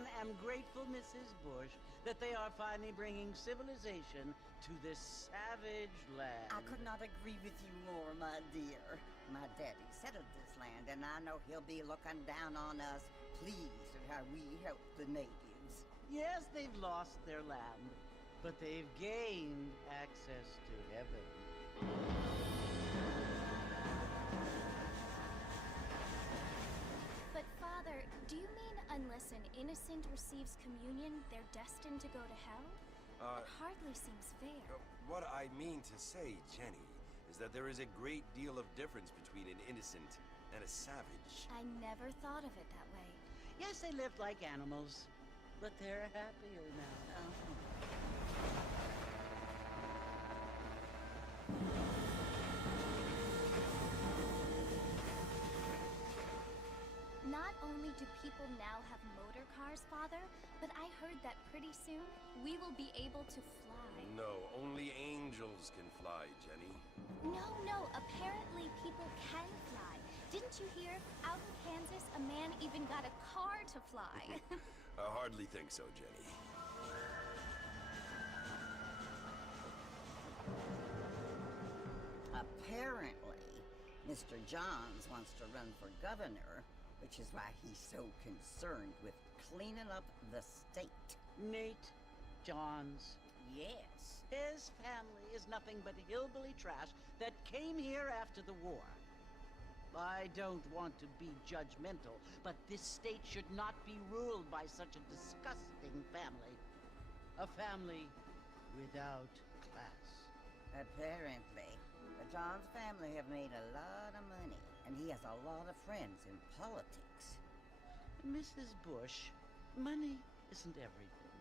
everyone, am grateful, Mrs. Bush, that they are finally bringing civilization to this savage land. I could not agree with you more, my dear. My daddy settled this land, and I know he'll be looking down on us, pleased at how we help the natives. Yes, they've lost their land, but they've gained access to heaven. But Father, do you mean unless an innocent receives communion, they're destined to go to hell? That hardly seems fair. What I mean to say, Jenny, is that there is a great deal of difference between an innocent and a savage. I never thought of it that way. Yes, they lived like animals, but they're happier now. Not only do people now have motor cars, Father, but I heard that pretty soon we will be able to fly. No, only angels can fly, Jenny. No, apparently people can fly. Didn't you hear? Out in Kansas, a man even got a car to fly. I hardly think so, Jenny. Apparently, Mr. Johns wants to run for governor, which is why he's so concerned with cleaning up the state. Nate Johns. Yes. His family is nothing but hillbilly trash that came here after the war. I don't want to be judgmental, but this state should not be ruled by such a disgusting family. A family without class. Apparently. The Johns family have made a lot of money, and he has a lot of friends in politics. Mrs. Bush, money isn't everything.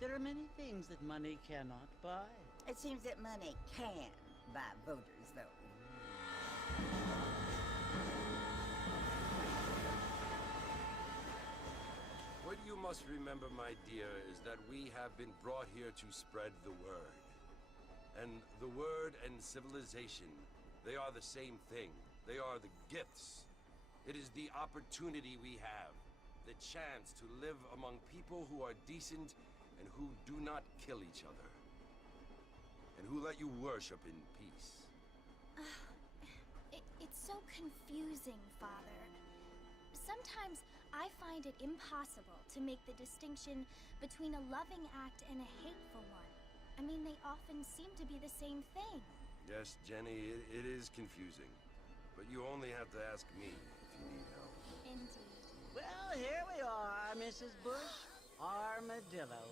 There are many things that money cannot buy. It seems that money can buy voters, though. What you must remember, my dear, is that we have been brought here to spread the word. And the word and civilization, they are the same thing. They are the gifts. It is the opportunity we have, the chance to live among people who are decent and who do not kill each other, and who let you worship in peace. It's so confusing, Father. Sometimes I find it impossible to make the distinction between a loving act and a hateful one. I mean, they often seem to be the same thing. Yes, Jenny, it is confusing. But you only have to ask me if you need help. Indeed. Well, here we are, Mrs. Bush. Armadillo.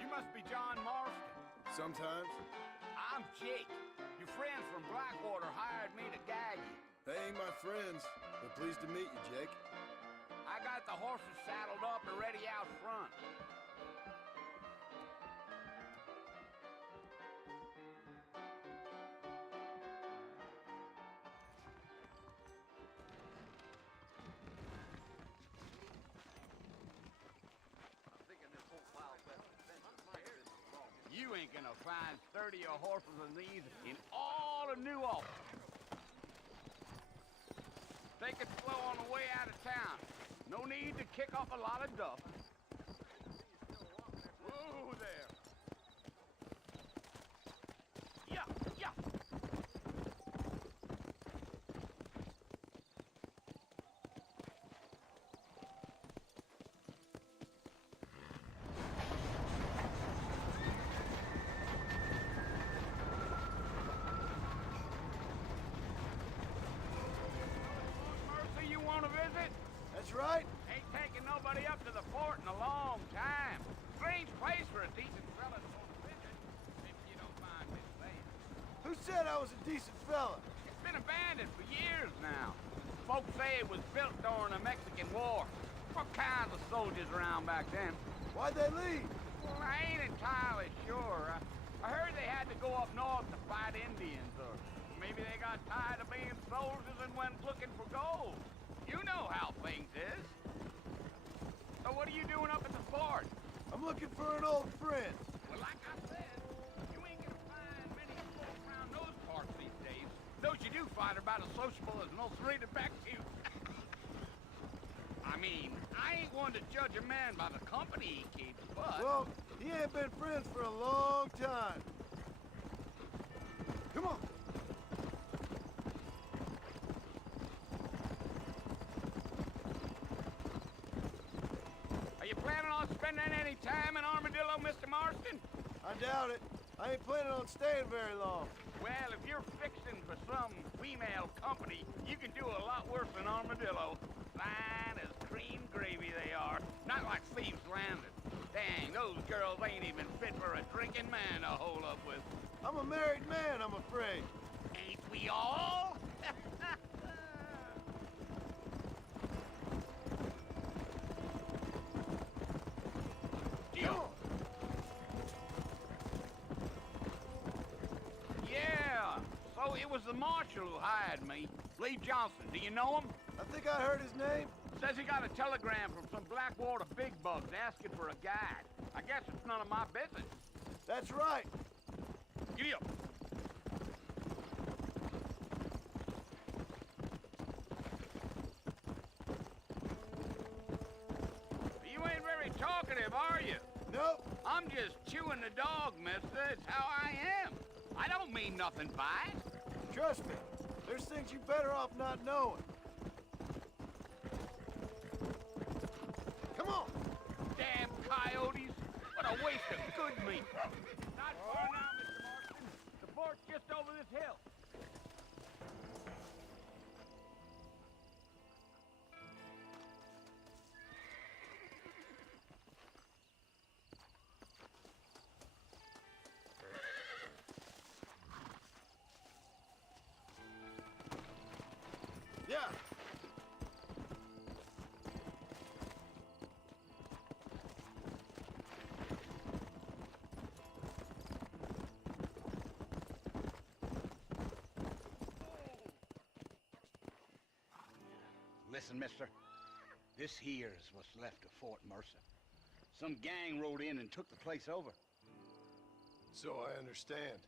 You must be John Marston. Sometimes. I'm Jake. Your friends from Blackwater hired me to guide you. They ain't my friends, but pleased to meet you, Jake. I got the horses saddled up and ready out front. You ain't gonna find 30 horses of these in all of New Orleans. Take it slow on the way out of town. No need to kick off a lot of dust. Whoa there. Yeah. was a decent fella. It's been abandoned for years now. Folks say it was built during the Mexican War. What kinds of soldiers around back then? Why'd they leave? Well, I ain't entirely sure. I heard they had to go up north to fight Indians, or maybe they got tired of being soldiers and went looking for gold. You know how things is. So what are you doing up at the fort? I'm looking for an old friend. Well, like I said, you ain't gonna find many folks around those parts these days. Those you do find are about as sociable as an old three to back to you. I mean, I ain't one to judge a man by the company he keeps, but... Well, he ain't been friends for a long time. Come on. Are you planning on spending any time in Armadillo, Mr. Marston? I doubt it. I ain't planning on staying very long. Well, if you're fixing for some female company, you can do a lot worse than Armadillo. Fine as cream gravy they are. Not like Thieves Landing. Dang, those girls ain't even fit for a drinking man to hold up with. I'm a married man, I'm afraid. Ain't we all? Deal. Yeah, so it was the marshal who hired me. Lee Johnson, do you know him? I think I heard his name. Says he got a telegram from some Blackwater big bugs asking for a guide. I guess it's none of my business. That's right. Giddy up. You ain't very talkative, are you? Nope. I'm just chewing the dog, mister. It's how I am. I don't mean nothing by it. Trust me. There's things you better off not knowing. Come on. Damn coyotes. What a waste of good meat. Not far now, Mr. Marston. The fort's just over this hill. Yeah. Listen, mister. This here's what's left of Fort Mercer. Some gang rode in and took the place over. So I understand.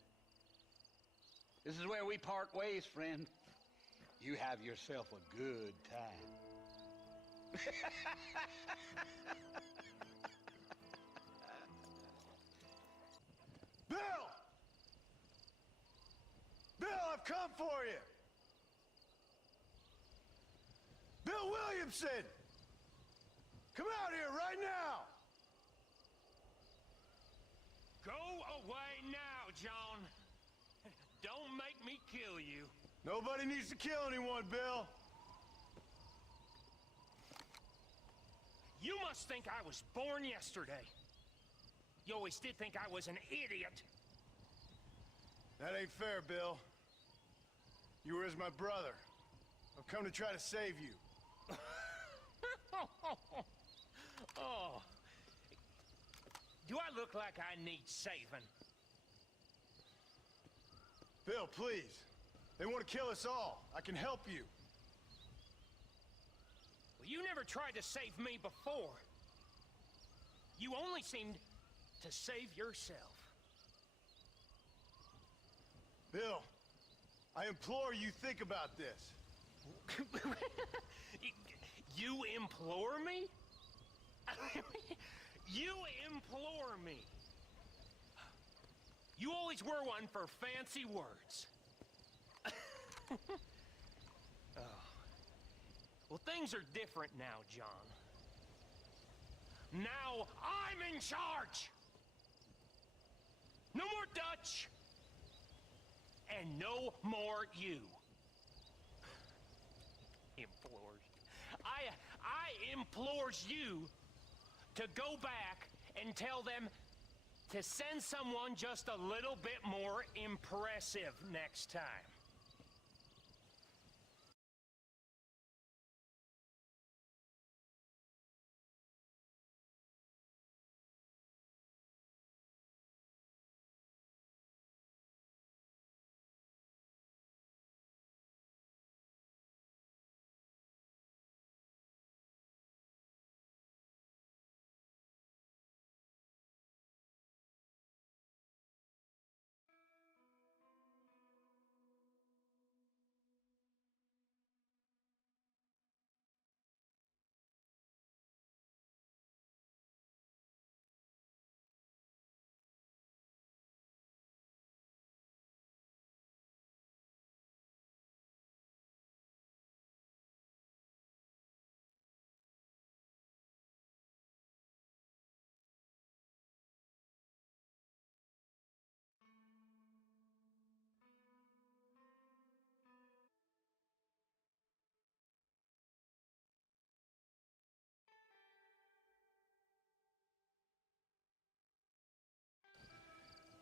This is where we part ways, friend. You have yourself a good time. Bill! Bill, I've come for you! Bill Williamson! Come out here right now! Go away now, John. Don't make me kill you. Nobody needs to kill anyone, Bill. You must think I was born yesterday. You always did think I was an idiot. That ain't fair, Bill. You were as my brother. I've come to try to save you. Oh. Do I look like I need saving? Bill, please. They want to kill us all. I can help you. Well, you never tried to save me before. You only seemed to save yourself. Bill, I implore you think about this. You implore me? You implore me. You always were one for fancy words. Oh. Well, things are different now, John. Now I'm in charge. No more Dutch. And no more you. Implores. I implores you to go back and tell them to send someone just a little bit more impressive next time.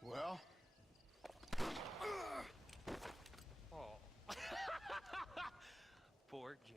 Well? Oh. Poor John.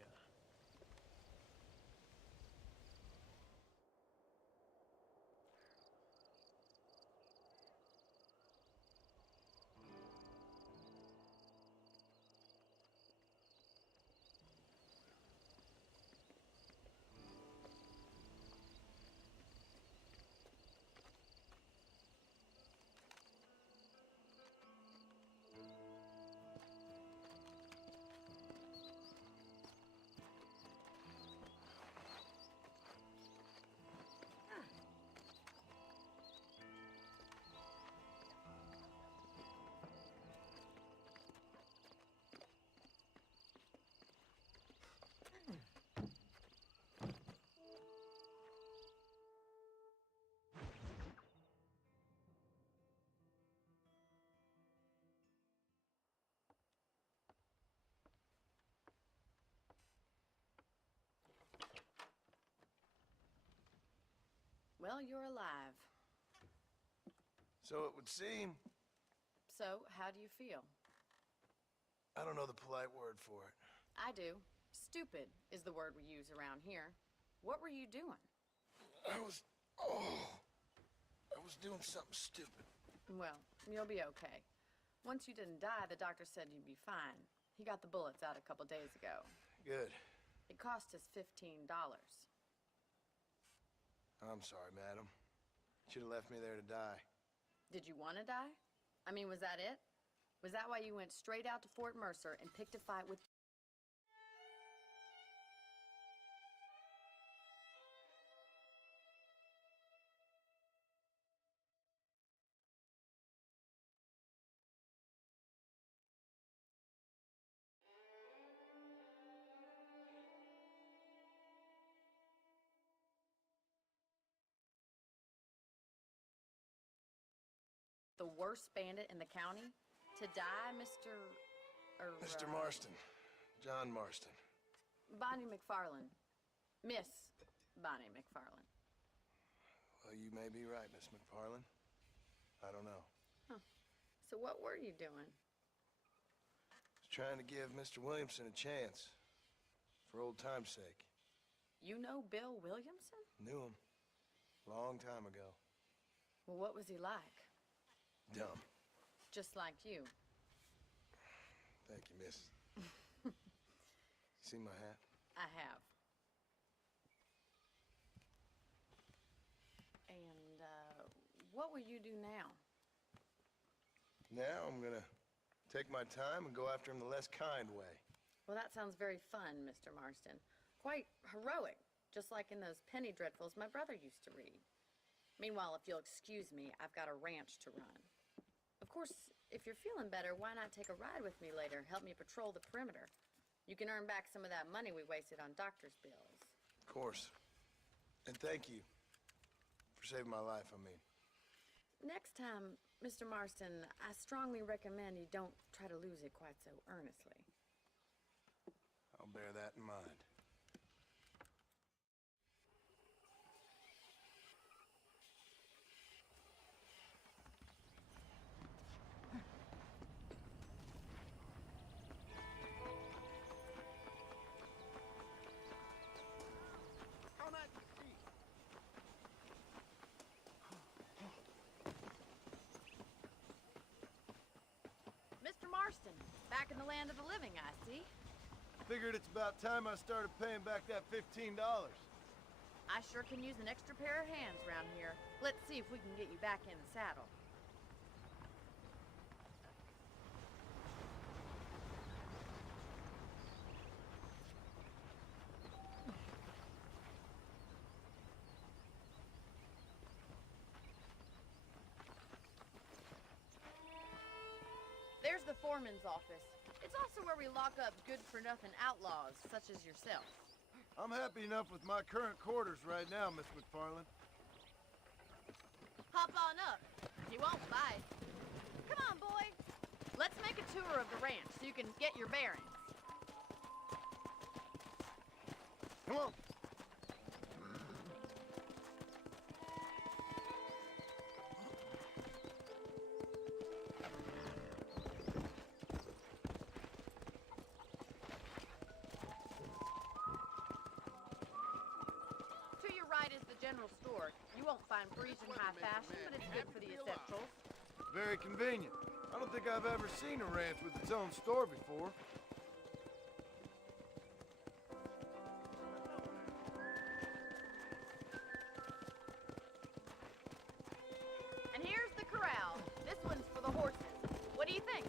Well, you're alive. So it would seem. So, how do you feel? I don't know the polite word for it. I do. Stupid is the word we use around here. What were you doing? I was doing something stupid. Well, you'll be okay. Once you didn't die, the doctor said you'd be fine. He got the bullets out a couple days ago. Good. It cost us $15. I'm sorry, madam. Should have left me there to die. Did you want to die? I mean, was that it? Was that why you went straight out to Fort Mercer and picked a fight with... the worst bandit in the county? To die, Mr. Mr. Marston. John Marston. Bonnie McFarland. Miss Bonnie McFarland. Well, you may be right, Miss McFarland. I don't know. Huh. So what were you doing? I was trying to give Mr. Williamson a chance. For old time's sake. You know Bill Williamson? Knew him. Long time ago. Well, what was he like? Dumb. Just like you. Thank you, miss. You see my hat? I have. And, what will you do now? Now I'm gonna take my time and go after him the less kind way. Well, that sounds very fun, Mr. Marston. Quite heroic, just like in those penny dreadfuls my brother used to read. Meanwhile, if you'll excuse me, I've got a ranch to run. Of course, if you're feeling better, why not take a ride with me later? Help me patrol the perimeter. You can earn back some of that money we wasted on doctor's bills. Of course. And thank you for saving my life, I mean. Next time, Mr. Marston, I strongly recommend you don't try to lose it quite so earnestly. I'll bear that in mind. back in the land of the living, I see. Figured it's about time I started paying back that $15. I sure can use an extra pair of hands around here. Let's see if we can get you back in the saddle. There's the foreman's office. It's also where we lock up good-for-nothing outlaws, such as yourself. I'm happy enough with my current quarters right now, Miss McFarland. Hop on up. He won't bite. Come on, boy. Let's make a tour of the ranch so you can get your bearings. Come on. To your right is the general store. You won't find freezing high fashion, but it's good for the essentials. Very convenient. I don't think I've ever seen a ranch with its own store before. And here's the corral. This one's for the horses. What do you think?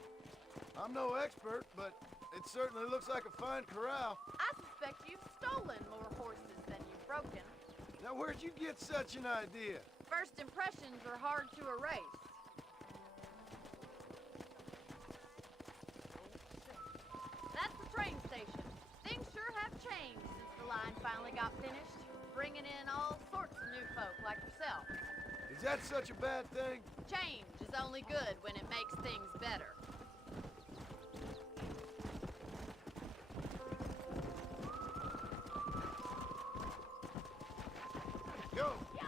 I'm no expert, but it certainly looks like a fine corral. I suspect you've stolen more horses than you've broken. Now, where'd you get such an idea? First impressions are hard to erase. That's the train station. Things sure have changed since the line finally got finished, bringing in all sorts of new folk like yourself. Is that such a bad thing? Change is only good when it makes things better. Go! Yeah!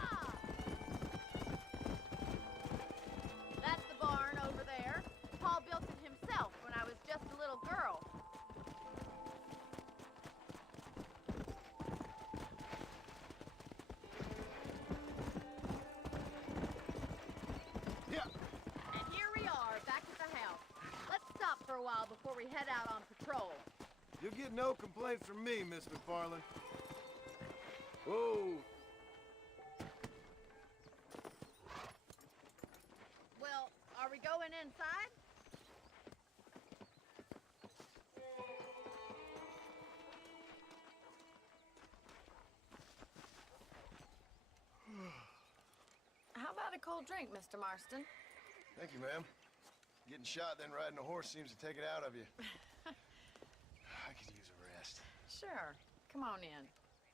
That's the barn over there. Paul built it himself when I was just a little girl. Yeah! And here we are, back at the house. Let's stop for a while before we head out on patrol. You'll get no complaints from me, Miss McFarland. Whoa! Well, are we going inside? How about a cold drink, Mr. Marston? Thank you, ma'am. Getting shot then riding a horse seems to take it out of you. I could use a rest. Sure. Come on in.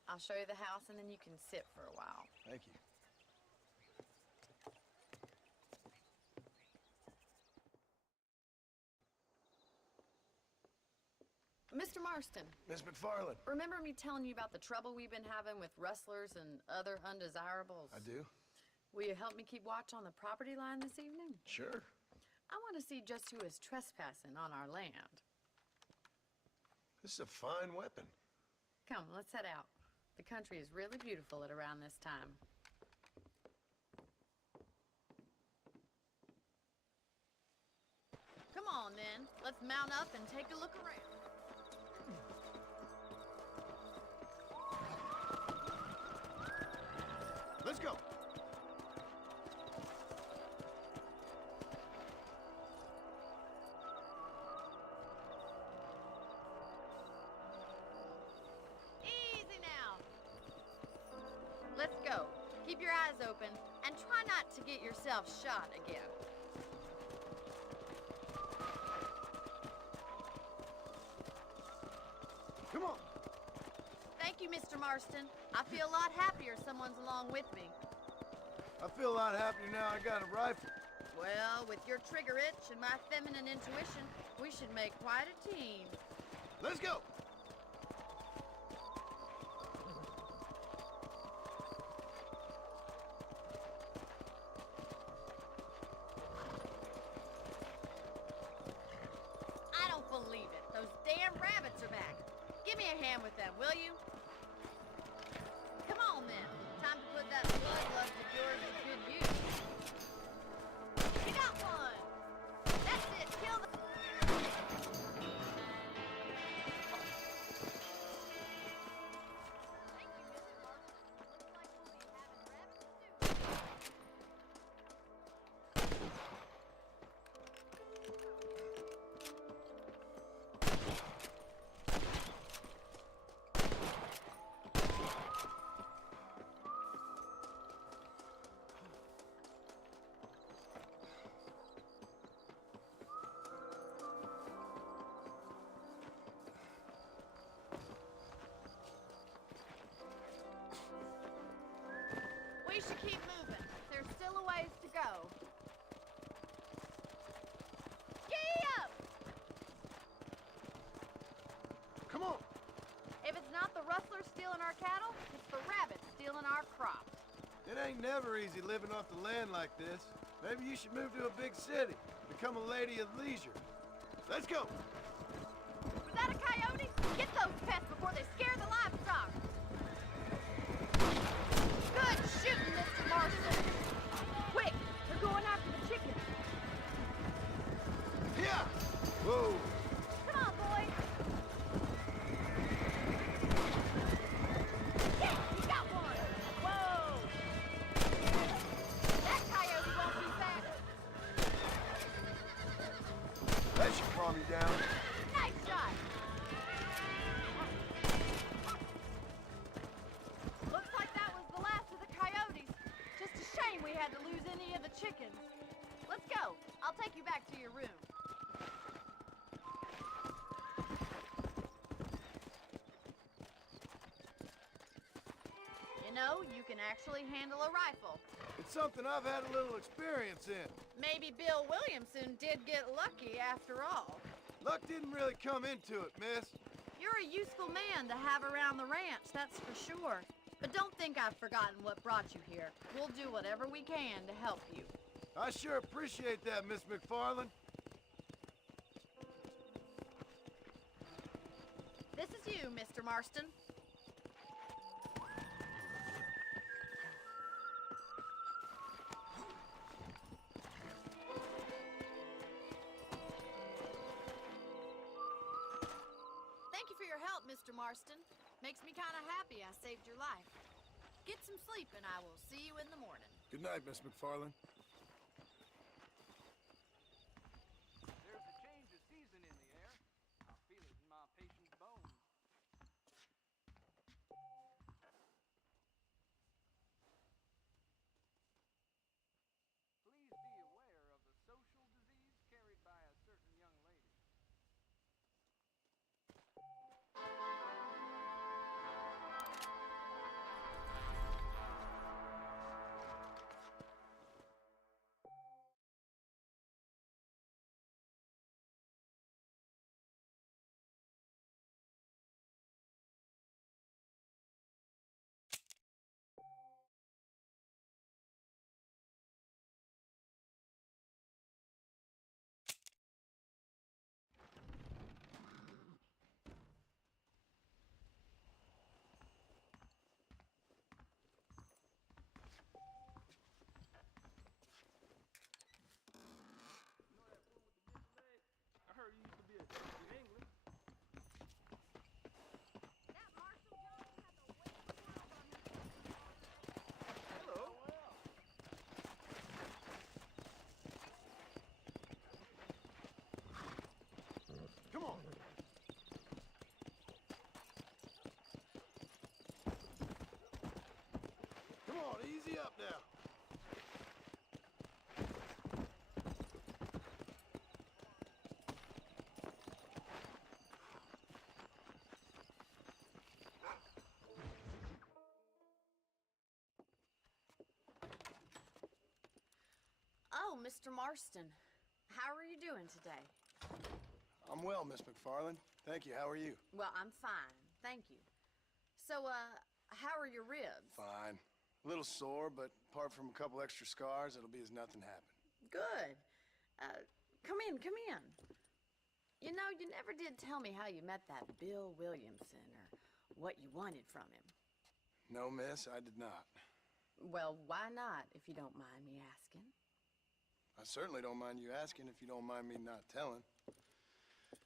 I'll show you the house and then you can sit for a while. Thank you. Mr. Marston, Miss McFarland. remember me telling you about the trouble we've been having with rustlers and other undesirables? I do? Will you help me keep watch on the property line this evening? Sure. I want to see just who is trespassing on our land. This is a fine weapon. Come, let's head out. The country is really beautiful at around this time. Come on, then. Let's mount up and take a look around. Let's go. Easy now. Let's go. Keep your eyes open and try not to get yourself shot again. Come on. Thank you, Mr. Marston. I feel a lot happier someone's along with me. I feel a lot happier now I got a rifle. Well, with your trigger itch and my feminine intuition, we should make quite a team. Let's go. I don't believe it. Those damn rabbits are back. Give me a hand with them, will you? Come on, then. Time to put that bloodlust of yours to good use. You got one! That's it, kill the... should keep moving. There's still a ways to go. Giddy up! Come on. If it's not the rustlers stealing our cattle, it's the rabbits stealing our crops. It ain't never easy living off the land like this. Maybe you should move to a big city. Become a lady of leisure. Let's go. Was that a coyote? Get those pests before they scare the livestock. Good shooting, Mr. Marston. Quick, they're going after the chickens. Yeah. Whoa. Come on, boys. Yeah, you got one. Whoa. That coyote won't be back. That should calm you down. Nice shot. Looks like that was the last of the coyotes. Just a shame we had to lose any of the chickens. Let's go. I'll take you back to your room. You know, you can actually handle a rifle. It's something I've had a little experience in. Maybe Bill Williamson did get lucky after all. Luck didn't really come into it, miss. You're a useful man to have around the ranch, that's for sure. But don't think I've forgotten what brought you here. We'll do whatever we can to help you. I sure appreciate that, Miss McFarland. This is you, Mr. Marston. Thank you for your help, Mr. Marston. Makes me kind of happy I saved your life. Get some sleep and I will see you in the morning. Good night, Miss McFarland. There's a change of season in the air. I feel it in my patient's bones. Please be aware of the social disease carried by a certain young lady. I heard you used to be a teacher in England. That Marshall Jones has a weight of the world on his Hello. Come on. Come on, easy up now. Oh, Mr. Marston. How are you doing today? I'm well, Miss McFarland. Thank you. How are you? Well, I'm fine. Thank you. So, how are your ribs? Fine. A little sore, but apart from a couple extra scars, it'll be as nothing happened. Good. Come in, come in. You know, you never did tell me how you met that Bill Williamson or what you wanted from him. No, miss, I did not. Well, why not, if you don't mind me asking? I certainly don't mind you asking if you don't mind me not telling.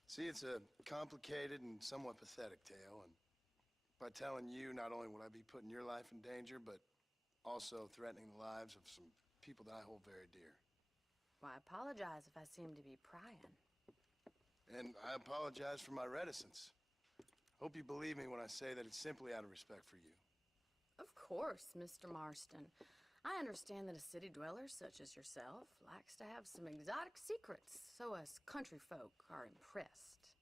See, it's a complicated and somewhat pathetic tale, and by telling you, not only would I be putting your life in danger, but also threatening the lives of some people that I hold very dear. Well, I apologize if I seem to be prying. And I apologize for my reticence. Hope you believe me when I say that it's simply out of respect for you. Of course, Mr. Marston. I understand that a city dweller such as yourself likes to have some exotic secrets, so us country folk are impressed.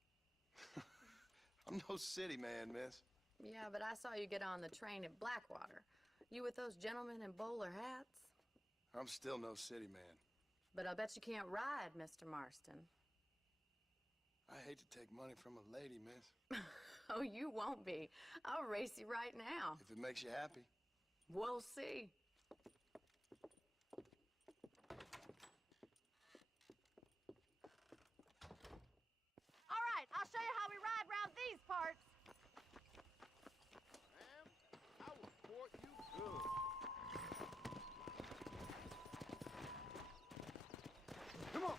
I'm no city man, miss. Yeah, but I saw you get on the train at Blackwater. You with those gentlemen in bowler hats? I'm still no city man. But I bet you can't ride, Mr. Marston. I hate to take money from a lady, miss. Oh, you won't be. I'll race you right now. If it makes you happy. We'll see. All right, I'll show you how we ride round these parts. Ma'am, I will court you good. Come on!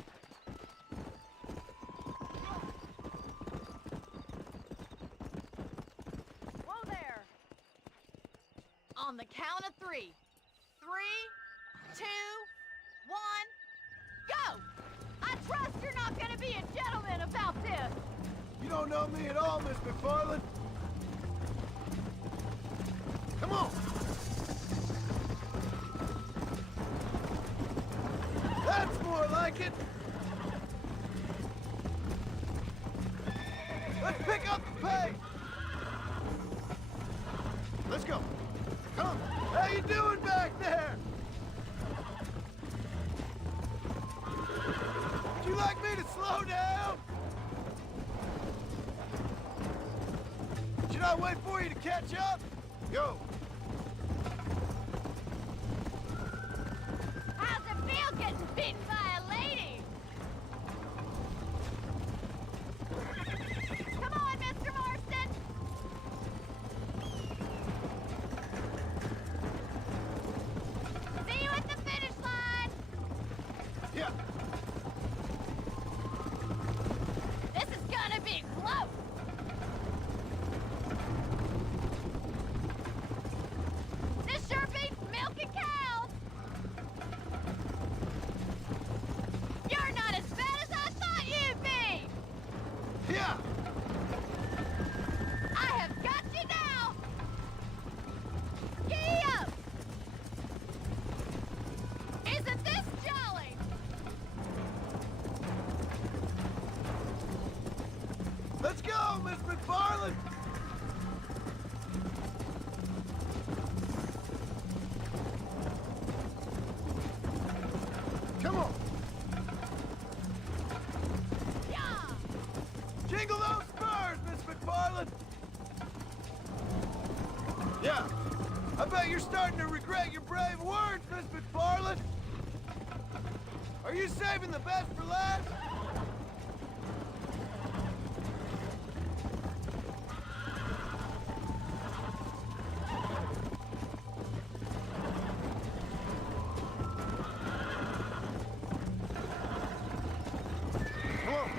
Whoa there. On the count of 3. 3, 2, 1, go! I trust you're not gonna be a gentleman about this. You don't know me at all, Miss McFarland. Come on! That's more like it! Let's pick up the pace! Let's go! Come! How you doing back there? Would you like me to slow down? Should I wait for you to catch up? Go! How's it feel getting beaten by a lady? Come on, Mr. Marston. See you at the finish line. Yeah! This is gonna be close. This sure beats milking cows. You're not as bad as I thought you'd be. Yeah! I have got you now. Giddy up. Isn't this jolly? Let's go, Miss McFarland! Come on! Yeah. Jingle those spurs, Miss McFarland! Yeah, I bet you're starting to regret your brave words, Miss McFarland! Are you saving the best for last? Come on!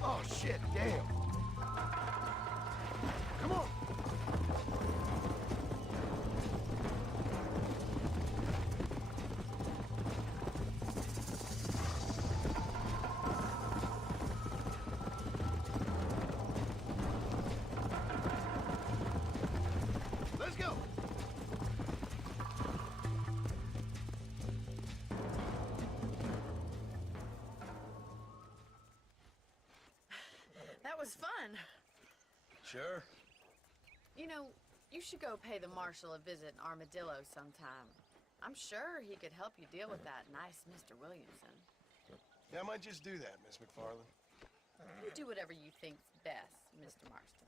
Oh, shit, damn. Come on. Let's go. That was fun. Sure. You know, you should go pay the marshal a visit in Armadillo sometime. I'm sure he could help you deal with that nice Mr. Williamson. Yeah, I might just do that, Miss McFarland. You do whatever you think's best, Mr. Marston.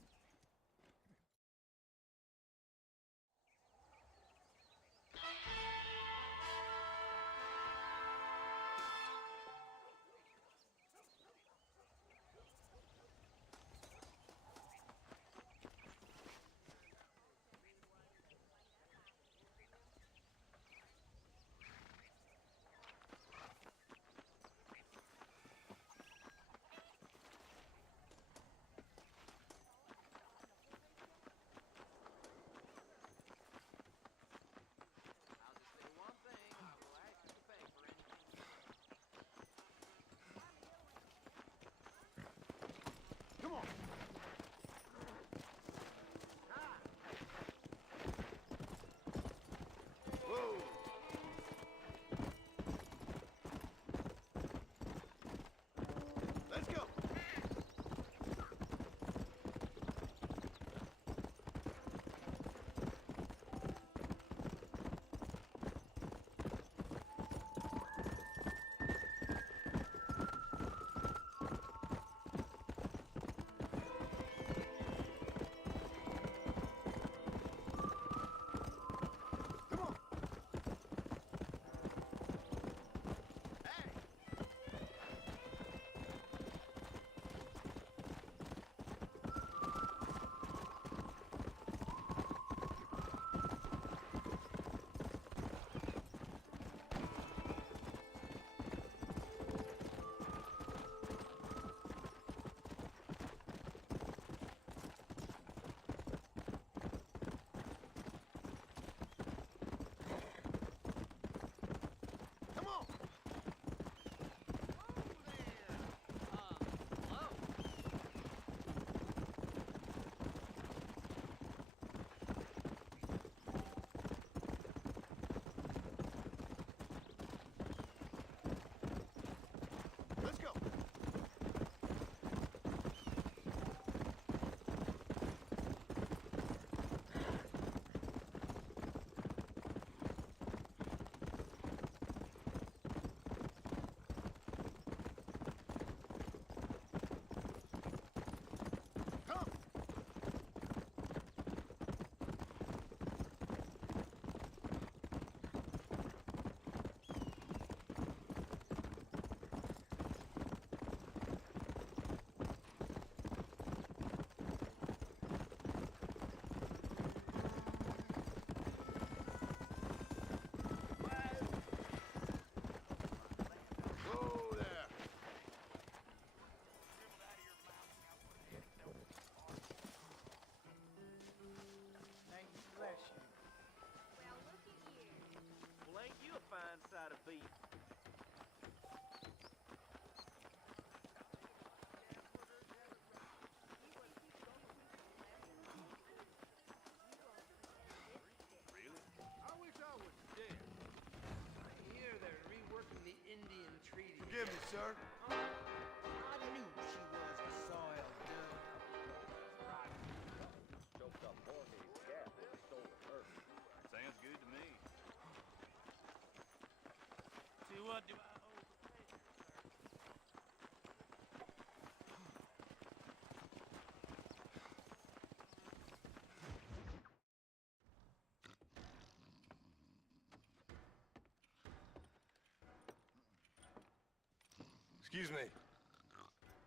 Excuse me.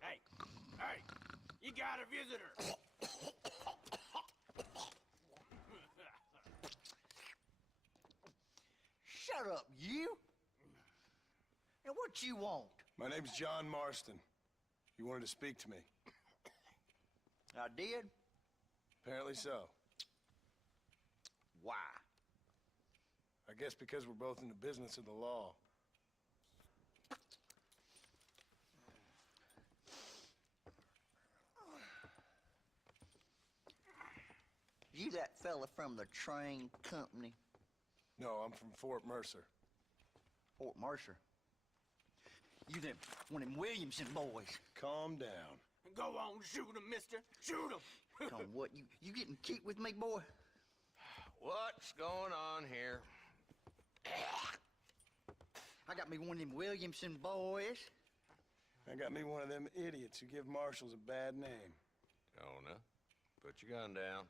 Hey, hey, you got a visitor. Shut up, you! And what you want? My name's John Marston. You wanted to speak to me. I did? Apparently so. Why? I guess because we're both in the business of the law. You that fella from the train company? No, I'm from Fort Mercer. Fort Mercer? You them, one of them Williamson boys. Calm down. Go on, shoot him, mister. Shoot him. Come on, what, you getting keep with me, boy? What's going on here? I got me one of them Williamson boys. I got me one of them idiots who give marshals a bad name. Jonah, put your gun down.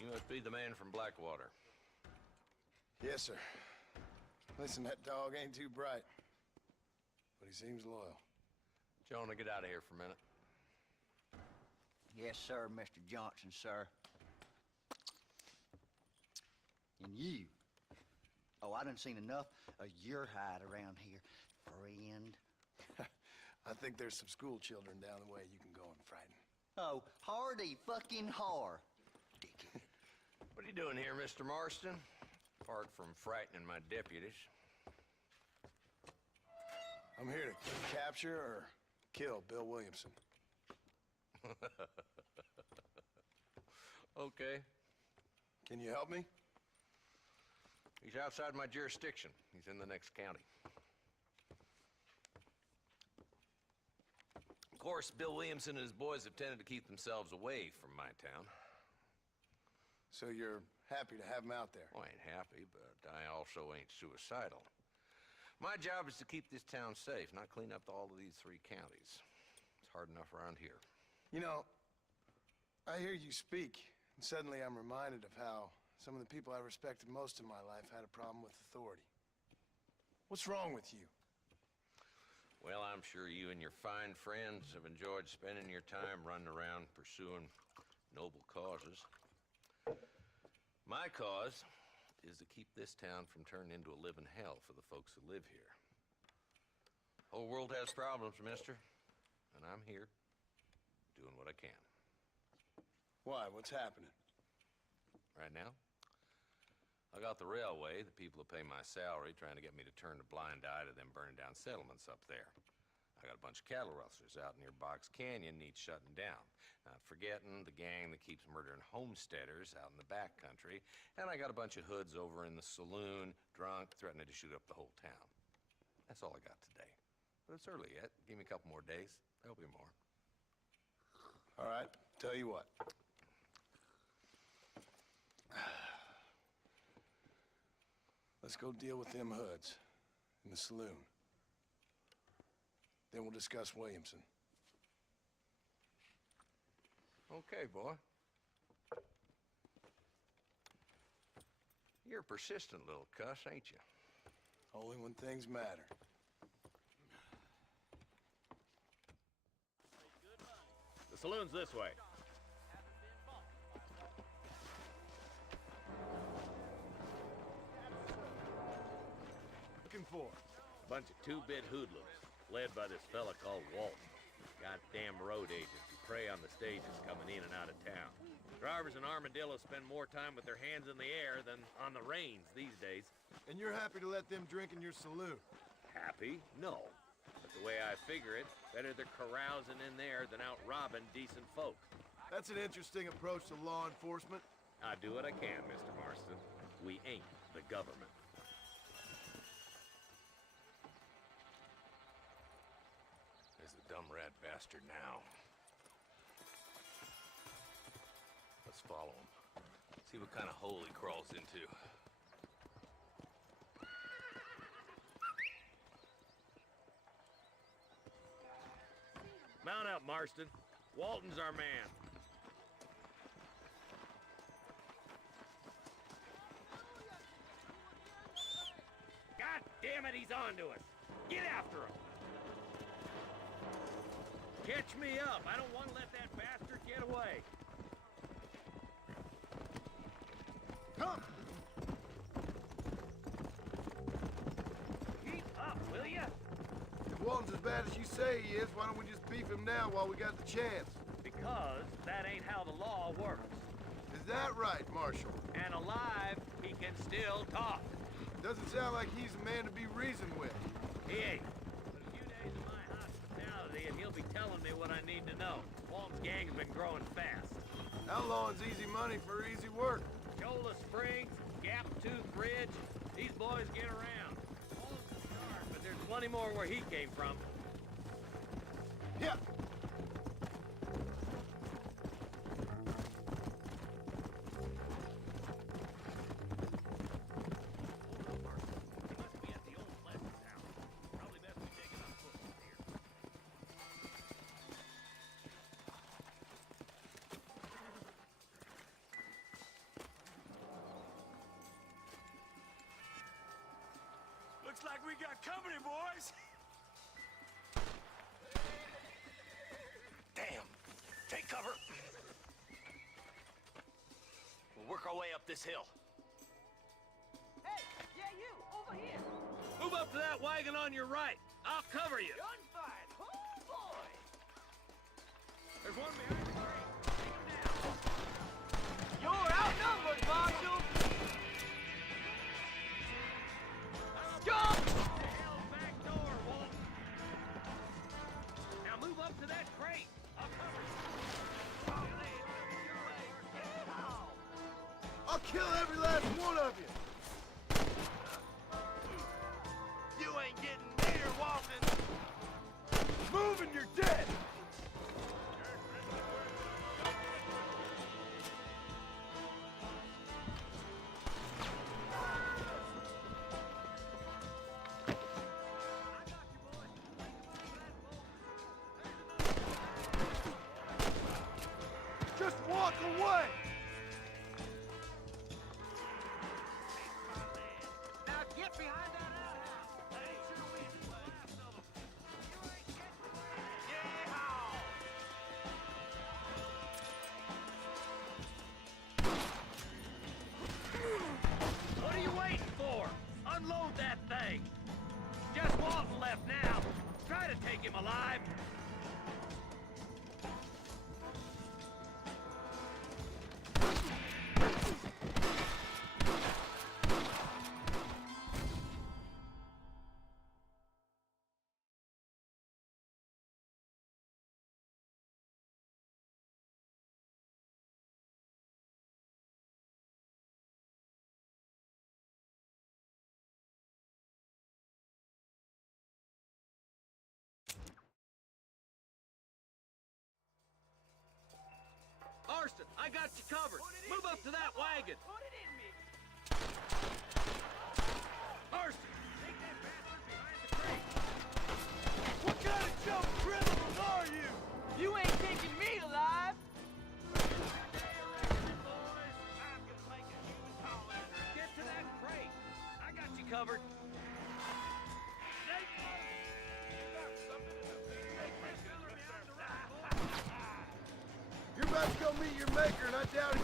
You must be the man from Blackwater. Yes, sir. Listen, that dog ain't too bright, but he seems loyal. Jonah, get out of here for a minute. Yes, sir, Mr. Johnson, sir. And you. Oh, I done seen enough of your hide around here, friend. I think there's some school children down the way you can go and frighten. Oh, hardy fucking har. Dickhead. What are you doing here, Mr. Marston? Apart from frightening my deputies. I'm here to capture or kill Bill Williamson. Okay. Can you help me? He's outside my jurisdiction. He's in the next county. Of course, Bill Williamson and his boys have tended to keep themselves away from my town. So you're happy to have him out there? Well, I ain't happy, but I also ain't suicidal. My job is to keep this town safe, not clean up all of these 3 counties. It's hard enough around here. You know, I hear you speak, and suddenly I'm reminded of how some of the people I respected most in my life had a problem with authority. What's wrong with you? Well, I'm sure you and your fine friends have enjoyed spending your time running around pursuing noble causes. My cause is to keep this town from turning into a living hell for the folks who live here. The whole world has problems, mister, and I'm here doing what I can. Why? What's happening? Right now, I got the railway, the people who pay my salary, trying to get me to turn a blind eye to them burning down settlements up there. I got a bunch of cattle rustlers out near Box Canyon needs shutting down. Not forgetting the gang that keeps murdering homesteaders out in the back country. And I got a bunch of hoods over in the saloon, drunk, threatening to shoot up the whole town. That's all I got today. But it's early yet. Give me a couple more days. There'll be more. All right, tell you what. Let's go deal with them hoods in the saloon. Then we'll discuss Williamson. Okay, boy. You're a persistent little cuss, ain't you? Only when things matter. The saloon's this way. Looking for? A bunch of 2-bit hoodlums, led by this fella called Walton. Goddamn road agents who prey on the stages coming in and out of town. Drivers in Armadillo spend more time with their hands in the air than on the reins these days. And you're happy to let them drink in your saloon? Happy? No. But the way I figure it, better they're carousing in there than out robbing decent folk. That's an interesting approach to law enforcement. I do what I can, Mr. Marston. We ain't the government. There's the dumb rat bastard now. Let's follow him. See what kind of hole he crawls into. Mount up, Marston. Walton's our man. Damn it, he's on to us. Get after him. Catch me up. I don't want to let that bastard get away. Come! Keep up, will ya? If Walton's as bad as you say he is, why don't we just beef him now while we got the chance? Because that ain't how the law works. Is that right, Marshal? And alive, he can still talk. Doesn't sound like he's a man to be reasoned with. He ain't. But a few days of my hospitality and he'll be telling me what I need to know. Walton's gang's been growing fast. Outlawing's easy money for easy work. Shola Springs, Gap Tooth Ridge, these boys get around. Walton's the start, but there's plenty more where he came from. Yeah. Looks like we got company, boys. Damn. Take cover. We'll work our way up this hill. Hey, yeah, you, over here. Move up to that wagon on your right. I'll cover you. Gunfight, oh boy. There's one behind the tree. Take him down. You're outnumbered, Marshal. Scum! The hell's back door, Walton. Now move up to that crate. I'll cover you. I'll kill every last one of you! You ain't getting near Walton. Move and you're dead! Just walk away! Now get behind that outhouse. Make sure we do the last of them. You ain't catching What are you waiting for? Unload that thing. Just Walton left now. Try to take him alive. Marston, I got you covered. Move up to that wagon. Put it in me. Marston, take that bastard behind the crate. What kind of dumb criminals are you? You ain't taking me alive. Get to that crate. I got you covered. You're about to go meet your maker, and I doubt it.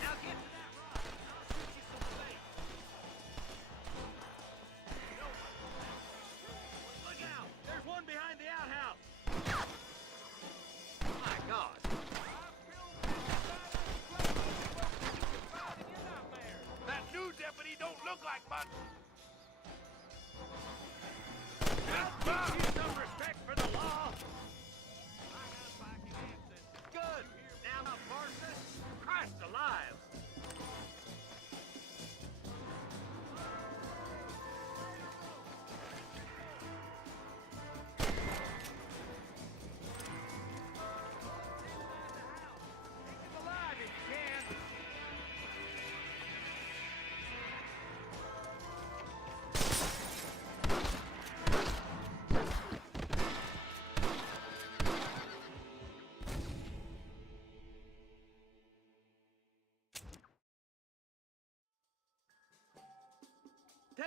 Now get to that rock. I'll shoot you some bait. Look out! There's one behind the outhouse. My God. That new deputy don't look like much.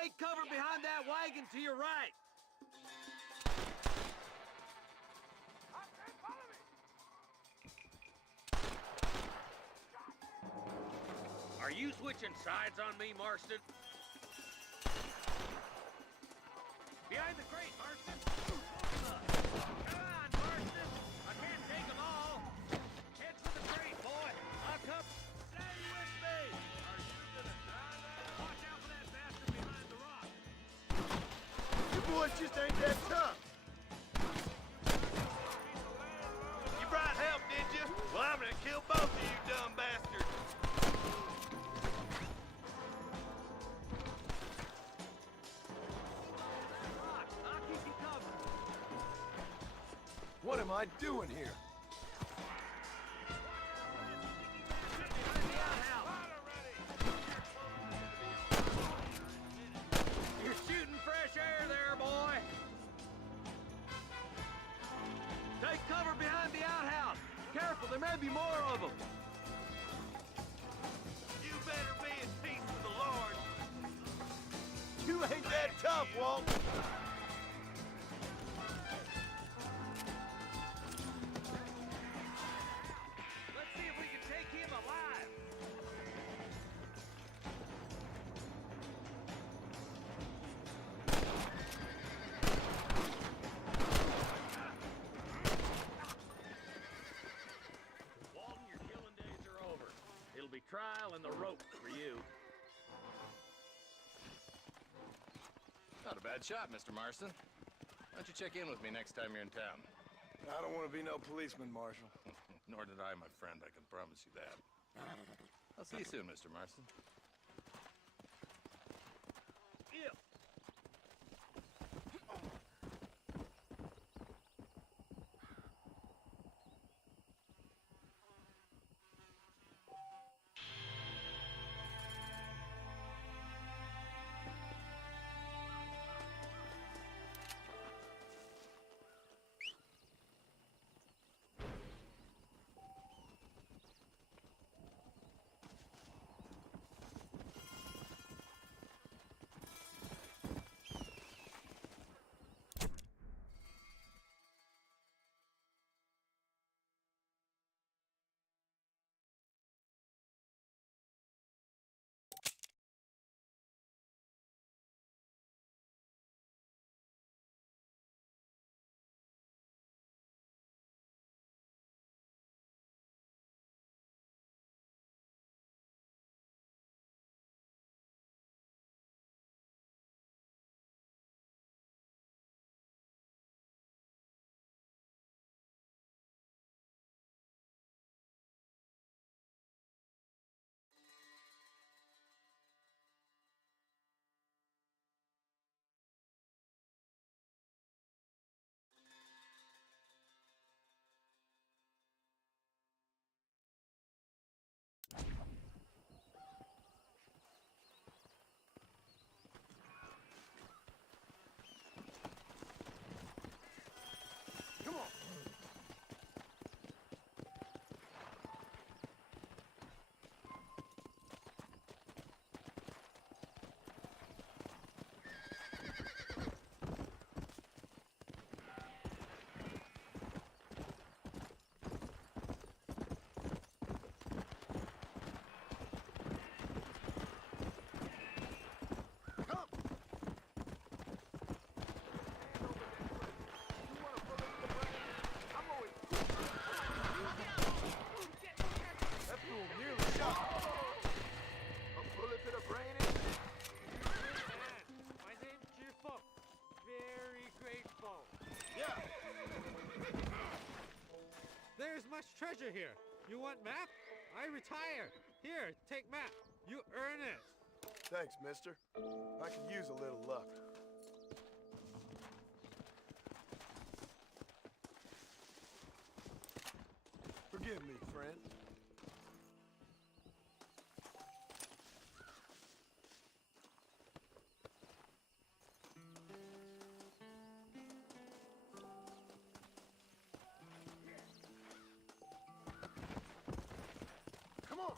Take cover behind that wagon to your right. Are you switching sides on me, Marston? Behind the crate, Marston! Come on, Marston! I can't take them all! Head for the crate, boy! I'll come... Stay with me! Are you gonna try that? Watch out for that bastard behind the rock! You boys just ain't that tough. You brought help, did you? Well, I'm gonna kill both of you dumb bastards. I'll keep you covered. What am I doing here? You're shooting fresh air there, boy. Take cover behind the outhouse. Careful, there may be more of them. You better be at peace with the Lord. You ain't that tough, Walt. Let's see if we can take him alive. Walton, your killing days are over. It'll be trial and the ropes for you. Not a bad shot, Mr. Marston. Why don't you check in with me next time you're in town? I don't want to be no policeman, Marshal. Nor did I, my friend. I can promise you that. I'll see you soon, Mr. Marston. Yeah. There's much treasure here. You want map? I retire. Here, take map. You earn it. Thanks, mister. I could use a little luck. Forgive me, friend. Come on.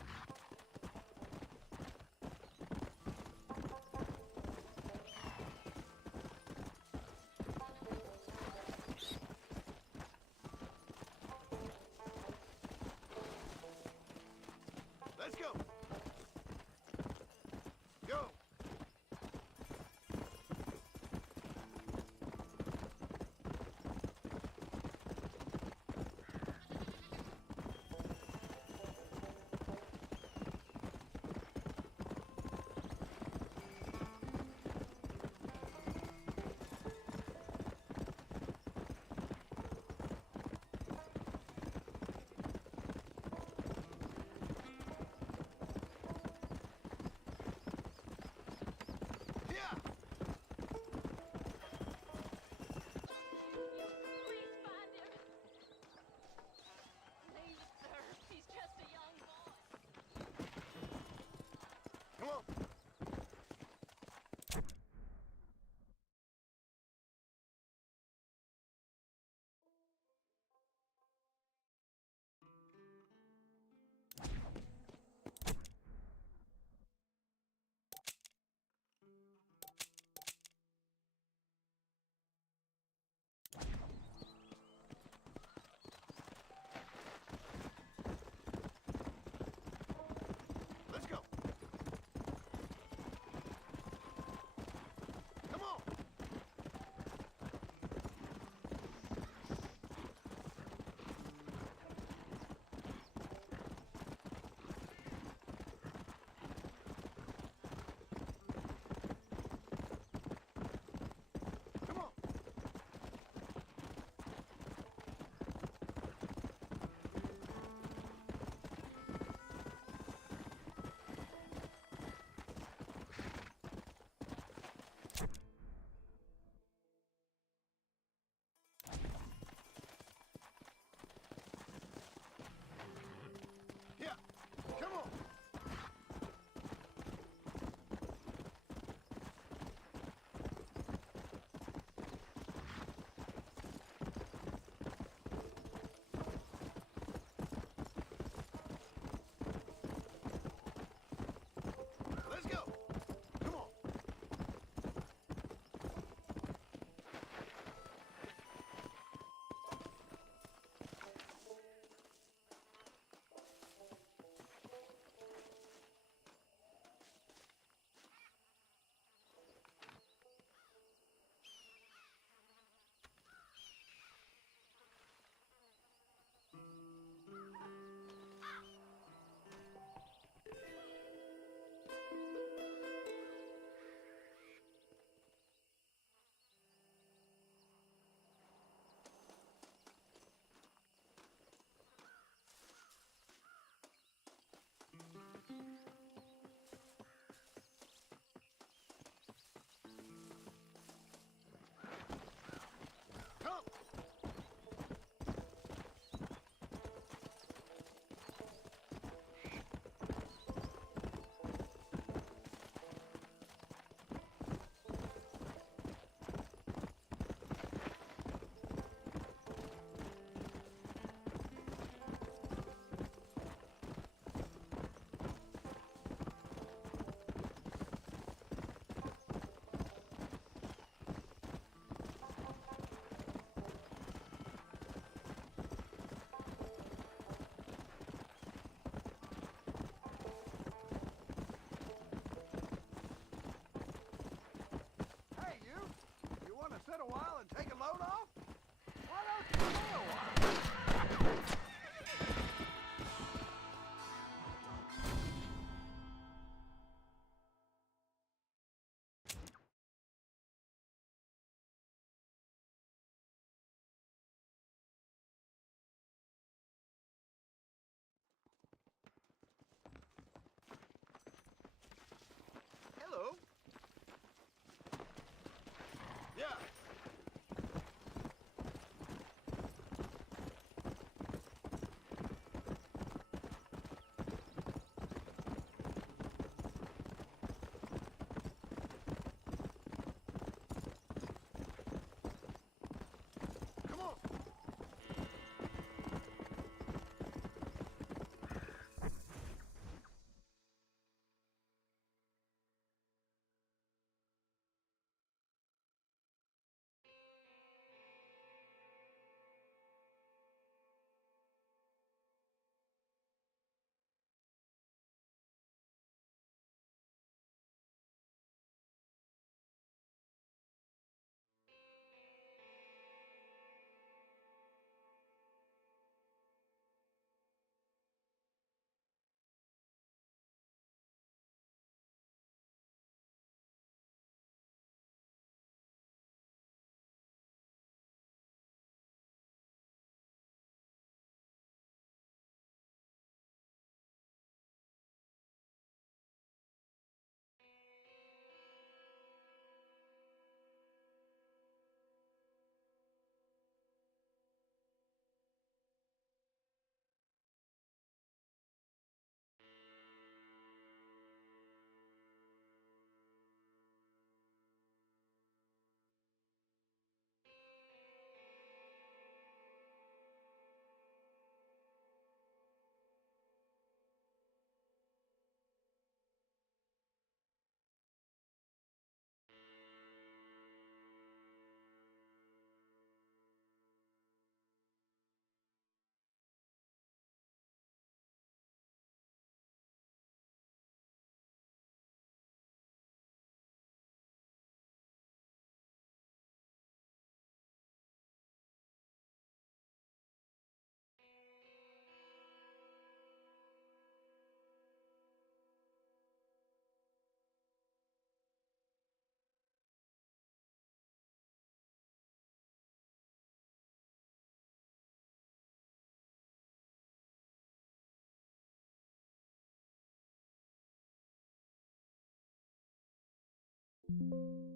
you.